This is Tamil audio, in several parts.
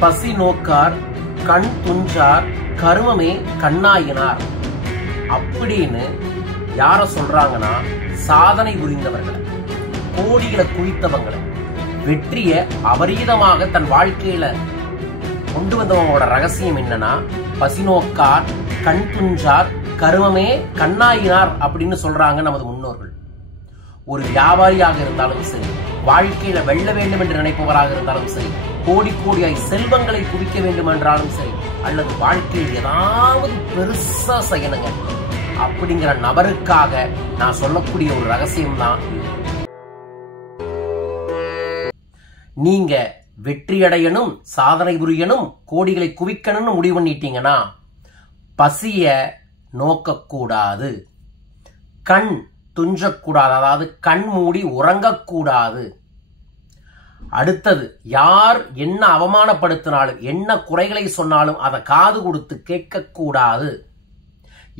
பசி நோக்கார் கண் துஞ்சார் கருமமே கண்ணாயினார் அப்படின்னு யார சொல்றாங்கன்னா, சாதனை புரிந்தவர்களை, கோடிகளை குவித்தவங்களை, வெற்றிய அபரீதமாக தன் வாழ்க்கையில கொண்டு வந்தவங்களோட ரகசியம் என்னன்னா, பசி நோக்கார் கண் துஞ்சார் கருமமே கண்ணாயினார் அப்படின்னு சொல்றாங்க நமது முன்னோர்கள். ஒரு வியாபாரியாக இருந்தாலும் சரி, வாழ்க்கையில வெல்ல வேண்டும் என்று நினைப்பவராக இருந்தாலும் சரி, கோடி கோடியாய் செல்வங்களை குவிக்க வேண்டும் என்றாலும் சரி, அல்லது வாழ்க்கையில் ஏதாவது பெருசா செய்யணுங்க அப்படிங்கிற நபருக்காக நான் சொல்லக்கூடிய ஒரு ரகசியம் தான் இது. நீங்க வெற்றி அடையணும், சாதனை புரியணும், கோடிகளை குவிக்கணும்னு முடிவு பண்ணிட்டீங்கன்னா பசிய நோக்கக்கூடாது, கண் துஞ்சக்கூடாது, அதாவது கண் மூடி உறங்கக்கூடாது. அடுத்தது, யார் என்ன அவமானப்படுத்தினாலும் என்ன குறைகளை சொன்னாலும் அதை காது கொடுத்து கேட்கக்கூடாது.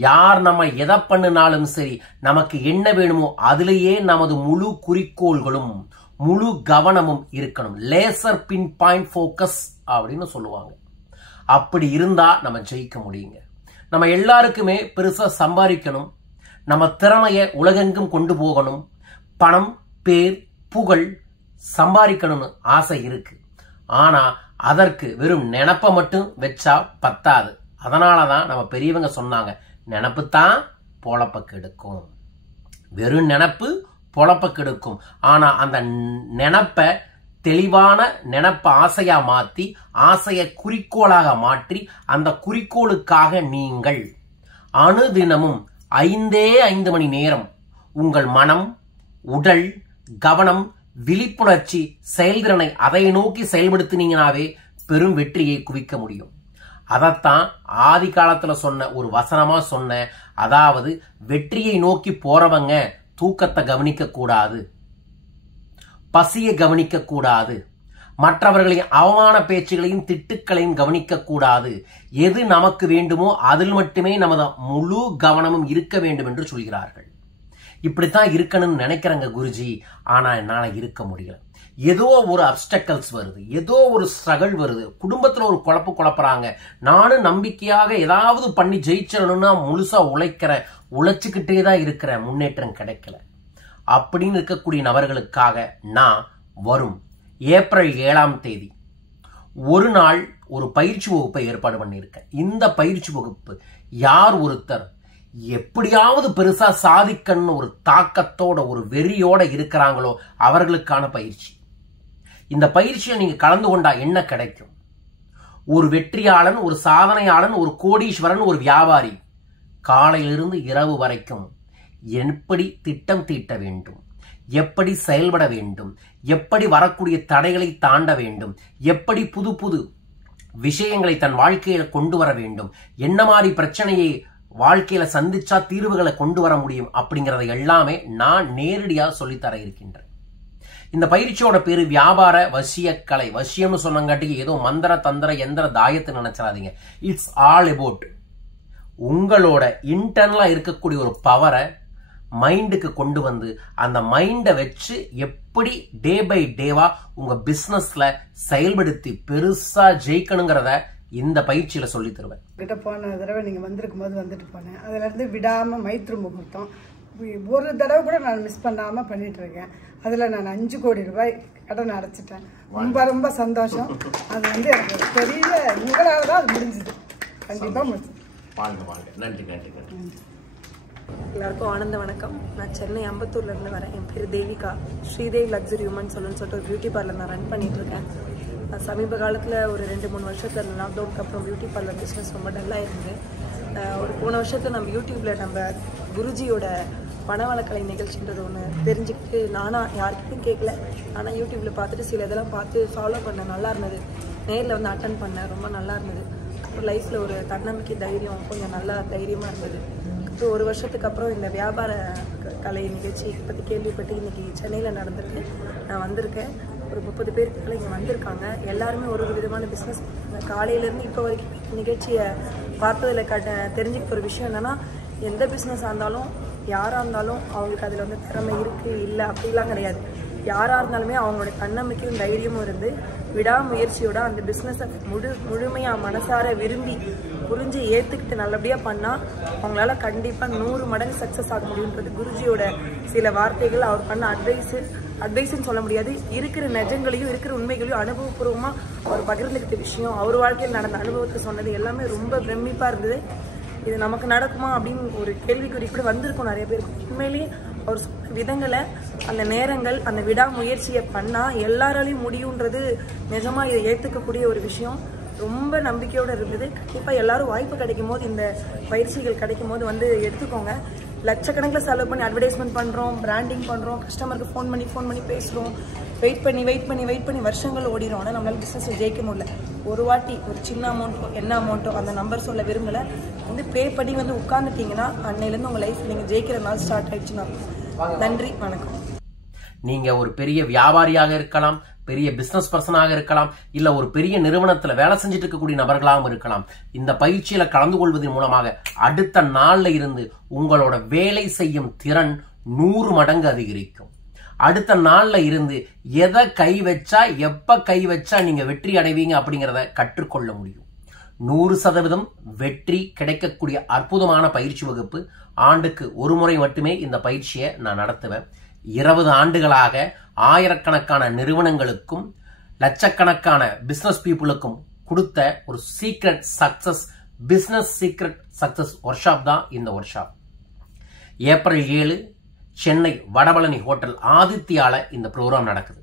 யார் நம்ம எதை பண்ணினாலும் சரி, நமக்கு என்ன வேணுமோ அதிலேயே நமது முழு குறிக்கோள்களும் முழு கவனமும் இருக்கணும். லேசர் பின் பாயிண்ட் போக்கஸ் அப்படின்னு சொல்லுவாங்க. அப்படி இருந்தா நம்ம ஜெயிக்க முடியுங்க. நம்ம எல்லாருக்குமே பெருசா சம்பாதிக்கணும், நம்ம திறமைய உலகெங்கும் கொண்டு போகணும், பணம் பேர் புகழ் சம்பாதிக்கணும்னு ஆசை இருக்கு. ஆனா அதற்கு வெறும் நினைப்ப மட்டும் வச்சா பத்தாது. அதனாலதான் நம்ம பெரியவங்க சொன்னாங்க, நினப்பு தான் பொழப்ப கெடுக்கும். வெறும் நினப்பு பொழப்ப கெடுக்கும். ஆனா அந்த நினப்ப தெளிவான நினப்ப ஆசையா மாத்தி, ஆசைய குறிக்கோளாக மாற்றி, அந்த குறிக்கோளுக்காக நீங்கள் அனுதினமும் 5 மணி நேரம் உங்கள் மனம், உடல், கவனம், விழிப்புணர்ச்சி, செயல்திறனை அதை நோக்கி செயல்படுத்தினீங்கனாவே பெரும் வெற்றியை குவிக்க முடியும். அதத்தான் ஆதி காலத்துல சொன்ன ஒரு வசனமா சொன்ன, அதாவது வெற்றியை நோக்கி போறவங்க தூக்கத்தை கவனிக்க கூடாது, பசியை கவனிக்க கூடாது, மற்றவர்களின் அவமான பேச்சுகளையும் திட்டுக்களையும் கவனிக்க கூடாது. எது நமக்கு வேண்டுமோ அதில் மட்டுமே நமது முழு கவனமும் இருக்க வேண்டும் என்று சொல்கிறார்கள். இப்படித்தான் இருக்கணும்னு நினைக்கிறேங்க குருஜி, ஆனா என்னால இருக்க முடியல. ஏதோ ஒரு அப்டக்கல்ஸ் வருது, ஏதோ ஒரு ஸ்ட்ரகிள் வருது, குடும்பத்துல ஒரு குழப்புறாங்க. நானும் நம்பிக்கையாக ஏதாவது பண்ணி ஜெயிச்சிடணும்னா முழுசா உழைக்கிறேன், உழைச்சுக்கிட்டே தான் இருக்கிறேன், முன்னேற்றம் கிடைக்கல அப்படின்னு இருக்கக்கூடிய நபர்களுக்காக நான் வரும் ஏப்ரல் 7ஆம் தேதி ஒரு நாள் ஒரு பயிற்சி வகுப்பை ஏற்பாடு பண்ணியிருக்கேன். இந்த பயிற்சி வகுப்பு யார் ஒருத்தர் எப்படியாவது பெருசா சாதிக்கணும்னு ஒரு தாக்கத்தோட ஒரு வெறியோட இருக்கிறாங்களோ அவர்களுக்கான பயிற்சி. இந்த பயிற்சியை நீங்க கலந்து கொண்டா என்ன கிடைக்கும்? ஒரு வெற்றியாளன், ஒரு சாதனையாளன், ஒரு கோடீஸ்வரன், ஒரு வியாபாரி காலையிலிருந்து இரவு வரைக்கும் எப்படி திட்டம் தீட்ட வேண்டும், எப்படி செயல்பட வேண்டும், எப்படி வரக்கூடிய தடைகளை தாண்ட வேண்டும், எப்படி புது புது விஷயங்களை தன் வாழ்க்கையில கொண்டு வர வேண்டும், என்ன மாதிரி பிரச்சனையை வாழ்க்கையில சந்திச்சா தீர்வுகளை கொண்டு வர முடியும் அப்படிங்கறத எல்லாமே நான் நேரடியாக சொல்லித்தர இருக்கின்றேன். இந்த பயிற்சியோட பேரு வியாபார வசியக்கலை. வசியம்னு சொன்னங்காட்டிக்கு ஏதோ மந்திர தந்திர எந்திர தாயத்தை நினைச்சாதீங்க. இட்ஸ் ஆல் அபவுட் உங்களோட இன்டர்னலா இருக்கக்கூடிய ஒரு பவரை மைண்டுக்கு கொண்டு வந்து, அந்த மைண்டை வச்சு எப்படி டே பை டேவா உங்க பிசினஸ்ல செயல்படுத்தி பெருசா ஜெயிக்கணுங்கிறத இந்த பயிற்சியில சொல்லி தருவேன். கிட்ட போன தடவை நீங்க வந்திருக்கும் போது வந்துட்டு போனேன். அதுல இருந்து விடாம மைத்ரு முகூர்த்தம் ஒரு தடவை கூட நான் மிஸ் பண்ணாம பண்ணிட்டு இருக்கேன். அதுல நான் 5 கோடி ரூபாய் கடன் அடைச்சிட்டேன். ரொம்ப ரொம்ப சந்தோஷம். அது வந்து எனக்கு பெரிய உங்களால தான் அது முடிஞ்சது. கண்டிப்பா முடிஞ்சது. நன்றி நன்றி நன்றி. எல்லாருக்கும் ஆனந்த வணக்கம். நான் சென்னை அம்பத்தூர்ல இருந்து வரேன். என் பேர் தேவிகா. ஸ்ரீதேவி லக்ஸரி உமன் சொல்லிட்டு ஒரு பியூட்டி பார்லர் நான் ரன் பண்ணிட்டு இருக்கேன். சமீப காலத்தில் ஒரு 2-3 வருஷத்தில் லாக்டவுனுக்கு அப்புறம் பியூட்டி பார்லர் பிஸ்னஸ் ரொம்ப டல்லாக இருந்து, ஒரு போன வருஷத்தில் நம்ம யூடியூப்பில் நம்ம குருஜியோட பணவளக்கலை நிகழ்ச்சின்றது ஒன்று தெரிஞ்சுக்கிட்டு, நானாக யாருக்கிட்டும் கேட்கல, ஆனால் யூடியூப்பில் பார்த்துட்டு சில இதெல்லாம் பார்த்து ஃபாலோ பண்ணேன். நல்லா இருந்தது. நேரில் வந்து அட்டன் பண்ணேன். ரொம்ப நல்லா இருந்தது. அப்புறம் லைஃப்பில் ஒரு தன்னம்பிக்கை தைரியம் கொஞ்சம் நல்லா தைரியமாக இருந்தது. அப்புறம் ஒரு வருஷத்துக்கு அப்புறம் இந்த வியாபார கலை நிகழ்ச்சி பற்றி கேள்விப்பட்டு இன்றைக்கி சென்னையில் நடந்திருக்கு. நான் வந்திருக்கேன். ஒரு 30 பேருக்கு இங்கே வந்திருக்காங்க. எல்லாருமே ஒரு விதமான பிஸ்னஸ். காலையிலேருந்து இப்போ வரைக்கும் நிகழ்ச்சியை பார்த்ததில் தெரிஞ்சுக்க ஒரு விஷயம் என்னென்னா, எந்த பிஸ்னஸாக இருந்தாலும் யாராக இருந்தாலும் அவங்களுக்கு அதில் வந்து திறமை இருக்குது இல்லை அப்படிலாம் கிடையாது. யாராக இருந்தாலுமே அவங்களோட தன்னம்பிக்கையும் தைரியமும் இருந்து விடாமுயற்சியோட அந்த பிஸ்னஸை முழுமையாக மனசார விரும்பி புரிஞ்சு ஏற்றுக்கிட்டு நல்லபடியாக பண்ணால் அவங்களால கண்டிப்பாக 100 மடங்கு சக்ஸஸ் ஆக முடியுன்றது குருஜியோட சில வார்த்தைகள். அவர் பண்ண அட்வைஸ்ன்னு சொல்ல முடியாது, இருக்கிற நிஜங்களையும் இருக்கிற உண்மைகளையும் அனுபவபூர்வமாக அவர் பகிர்ந்துக்கிட்ட விஷயம், அவர் வாழ்க்கையில் நடந்த அனுபவத்தை சொன்னது எல்லாமே ரொம்ப பிரமிப்பாக இருந்தது. இது நமக்கு நடக்குமா அப்படின்னு ஒரு கேள்விக்குறி கூட வந்திருக்கும் நிறைய பேருக்கு. உண்மையிலேயே அவர் சொன்ன விதங்களை, அந்த நேரங்கள், அந்த விடாமுயற்சியை பண்ணால் எல்லாராலையும் முடியுன்றது நிஜமாக இதை ஏற்றுக்கக்கூடிய ஒரு விஷயம். ரொம்ப நம்பிக்கையோடு இருந்தது. கண்டிப்பாக எல்லாரும் வாய்ப்பு கிடைக்கும் போது, இந்த பயிற்சிகள் கிடைக்கும் போது வந்து எடுத்துக்கோங்க. லட்சக்கணக்கில் செலவு பண்ணி அட்வர்டைஸ்மெண்ட் பண்ணுறோம், பிராண்டிங் பண்ணுறோம், கஸ்டமருக்கு ஃபோன் பண்ணி பேசுகிறோம், வெயிட் பண்ணி வருஷங்கள் ஓடிடும். ஆனால் நம்மளால பிஸ்னஸ் ஜெயிக்க முடியல. ஒரு வாட்டி ஒரு சின்ன அமௌண்ட்டோ என்ன அமௌண்ட்டோ அந்த நம்பர் சொல்ல விரும்பலை, வந்து பே பண்ணி வந்து உட்காந்துட்டிங்கன்னா அன்னையிலேருந்து உங்கள் லைஃப் நீங்கள் ஜெயிக்கிற நாள் ஸ்டார்ட் ஆயிடுச்சுன்னா. நன்றி, வணக்கம். நீங்க ஒரு பெரிய வியாபாரியாக இருக்கலாம், பெரிய பிசினஸ் பர்சனாக இருக்கலாம், இல்ல ஒரு பெரிய நிறுவனத்துல வேலை செஞ்சுட்டு இருக்கக்கூடிய நபர்களாகவும் இருக்கலாம். இந்த பயிற்சியில கலந்து கொள்வதன் மூலமாக அடுத்த நாள்ல இருந்து உங்களோட வேலை செய்யும் திறன் 100 மடங்கு அதிகரிக்கும். அடுத்த நாள்ல இருந்து எதை கை வச்சா எப்ப கை வச்சா நீங்க வெற்றி அடைவீங்க அப்படிங்கறத கற்றுக்கொள்ள முடியும். 100% வெற்றி கிடைக்கக்கூடிய அற்புதமான பயிற்சி வகுப்பு. ஆண்டுக்கு ஒரு முறை மட்டுமே இந்த பயிற்சியை நான் நடத்துவேன். 20 ஆண்டுகளாக ஆயிரக்கணக்கான நிறுவனங்களுக்கும் லட்சக்கணக்கான பிசினஸ் பீப்புளுக்கும் கொடுத்த ஒரு secret success, business secret success workshop தான் இந்த workshop. April 7 Chennai Vadapalani hotel ஆதித்யால இந்த ப்ரோக்ராம் நடக்குது.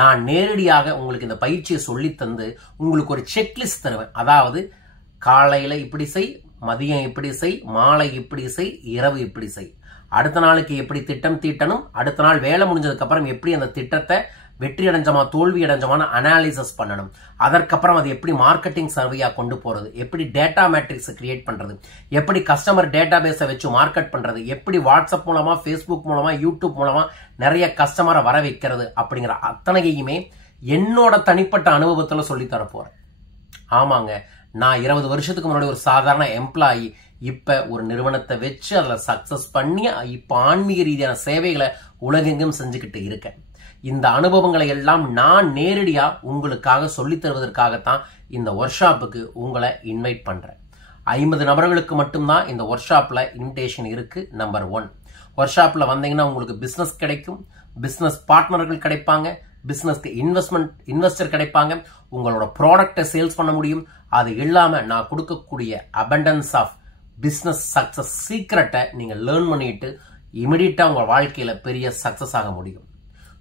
நான் நேரடியாக உங்களுக்கு இந்த பயிற்சியை சொல்லி தந்து உங்களுக்கு ஒரு செக்லிஸ்ட் தருவேன். அதாவது காலையில இப்படி செய், மதியம் இப்படி செய், மாலை இப்படி செய், இரவு இப்படி செய், அடுத்த நாளுக்கு எப்படி திட்டம் தீட்டணும், அடுத்த நாள் வேலை முடிஞ்சதுக்கு அப்புறம் எப்படி அந்த திட்டத்தை வெற்றி அடைஞ்சமா தோல்வி அடைஞ்சமான அனாலிசிஸ் பண்ணணும், அதற்கப்புறம் அது எப்படி மார்க்கெட்டிங் சர்வையா கொண்டு போறது, எப்படி டேட்டா மேட்ரிக்ஸ் கிரியேட் பண்றது, எப்படி கஸ்டமர் டேட்டா பேஸை வச்சு மார்க்கெட் பண்றது, எப்படி வாட்ஸ்அப் மூலமா, ஃபேஸ்புக் மூலமா, யூடியூப் மூலமா நிறைய கஸ்டமரை வர வைக்கிறது அப்படிங்கிற அத்தனையுமே என்னோட தனிப்பட்ட அனுபவத்துல சொல்லி தர போறேன். ஆமாங்க, நான் 20 வருஷத்துக்கு முன்னாடி ஒரு சாதாரண எம்ப்ளாயி, இப்ப ஒரு நிறுவனத்தை வச்சு அதுல சக்சஸ் பண்ணி இப்ப ஆன்மீக ரீதியான சேவைகளை உலகெங்கும் செஞ்சுக்கிட்டு இருக்கேன். இந்த அனுபவங்களை எல்லாம் நான் நேரடியா உங்களுக்காக சொல்லித் தருவதற்காகத்தான் இந்த ஒர்க் ஷாப்புக்கு உங்களை இன்வைட் பண்றேன். 50 நபர்களுக்கு மட்டும்தான் இந்த ஒர்க் ஷாப்ல இன்விடேஷன் இருக்கு. நம்பர் 1, ஒர்க் ஷாப்ல வந்தீங்கன்னா உங்களுக்கு பிசினஸ் கிடைக்கும், பிசினஸ் பார்ட்னர்கள் கிடைப்பாங்க, பிசினஸ்க்கு இன்வெஸ்டர் கிடைப்பாங்க, உங்களோட ப்ராடக்டை சேல்ஸ் பண்ண முடியும். அது இல்லாம நான் கொடுக்கக்கூடிய அபண்டன்ஸ் ஆஃப் பிசினஸ் சக்சஸ் சீக்ரெட்டை நீங்க லேர்ன் பண்ணிட்டு இமிடியட்டா உங்க வாழ்க்கையில பெரிய சக்சஸ் ஆக முடியும்.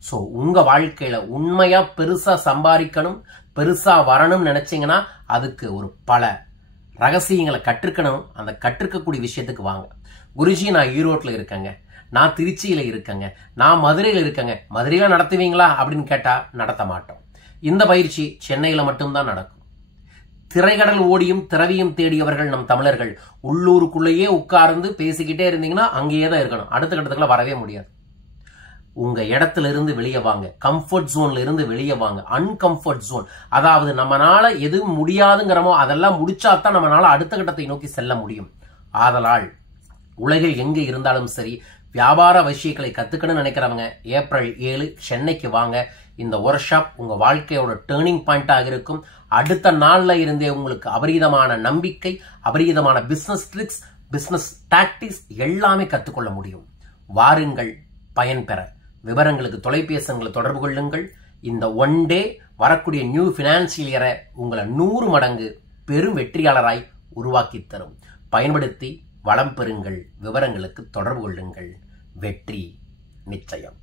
சோ உங்க வாழ்க்கையில உண்மையா பெருசா சம்பாதிக்கணும், பெருசா வரணும்னு நினைச்சீங்கன்னா அதுக்கு ஒரு பல ரகசியங்களை கற்றுக்கணும். அந்த கற்றுக்கக்கூடிய விஷயத்துக்கு வாங்க. குருஜி, நான் ஈரோட்ல இருக்கேங்க, நான் திருச்சியில இருக்கேங்க, நான் மதுரையில இருக்கேங்க, மதுரையில நடத்துவீங்களா அப்படின்னு கேட்டா நடத்த மாட்டோம். இந்த பயிற்சி சென்னையில மட்டும்தான் நடக்கும். திரைக்கடல் ஓடியும் திரவியும் தேடியவர்கள் நம் தமிழர்கள். உள்ளூருக்குள்ளேயே உட்கார்ந்து பேசிக்கிட்டே இருந்தீங்கன்னா அங்கேயே தான் இருக்கணும், அடுத்த கட்டத்துக்குள்ள வரவே முடியாது. உங்க இடத்துல இருந்து வெளியே வாங்க, கம்ஃபர்ட் ஜோன்ல இருந்து வெளியே வாங்க. அன்கம்ஃபர்ட் ஜோன், அதாவது நம்மளால எதுவும் முடியாதுங்கிறமோ அதெல்லாம் முடிச்சாதான் நம்மளால அடுத்த கட்டத்தை நோக்கி செல்ல முடியும். ஆதலால் உலகில் எங்க இருந்தாலும் சரி, வியாபார விஷயங்களை கத்துக்கணும்னு நினைக்கிறவங்க ஏப்ரல் 7 சென்னைக்கு வாங்க. இந்த ஒர்க் ஷாப் உங்க வாழ்க்கையோட டேர்னிங் பாயிண்டாக இருக்கும். அடுத்த நாள்ல இருந்தே உங்களுக்கு அபரிதமான நம்பிக்கை, அபரிதமான பிசினஸ் ட்ரிக்ஸ், பிசினஸ் டாக்டிக்ஸ் எல்லாமே கத்துக்கொள்ள முடியும். வாருங்கள் பயன்பெற. விவரங்களுக்கு தொலைபேசி எண்களை தொடர்பு கொள்ளுங்கள். இந்த ஒன் டே வரக்கூடிய நியூ பினான்சியல் இயரை உங்களை 100 மடங்கு பெரும் வெற்றியாளராய் உருவாக்கி தரும். பயன்படுத்தி வளம் பெறுங்கள். விவரங்களுக்கு தொடர்பு கொள்ளுங்கள். வெற்றி நிச்சயம்.